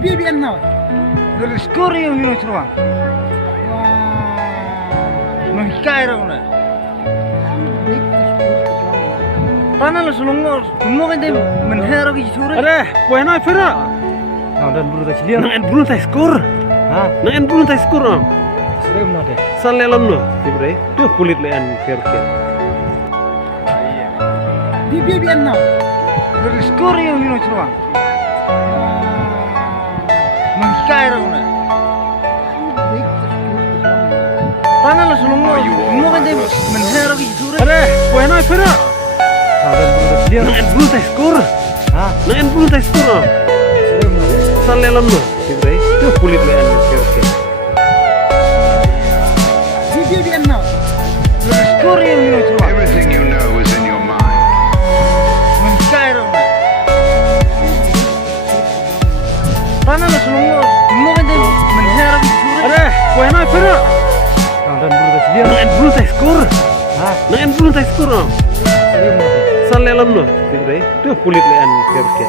BBN now. Dari skor yang ni macam mengkai rona. Tanah lu sulungor, semua kan dia menhero ke jujur. Alah, buena fira. Dan bulu tak cilian. Nang bulu tak skor. Ha, Nang bulu tak skor. serem nak deh. Salelam no, tibre. Tu pulit lean kerke. BBN now. Dari skor yang ni macam mengkai rona. Tanah lu sulungor, semua kan dia menhero ke jujur. Alah, buena fira. Dan bulu tak cilian. Nang bulu tak skor. Ha, Nang bulu tak skor. serem nak deh. Salelam no, tibre. Tu pulit lean kerke. BBN now. Dari skor yang ni macam Everything you know is in your mind. mengkai rona. Tanah lu sulungor, semua kan dia menhero ke jujur. Alah, buena fira. Dan bulu tak cilian. Nang bulu tak skor. Ha, Nang bulu tak skor. serem nak deh. Salelam no, tibre. Tu pulit lean kerke.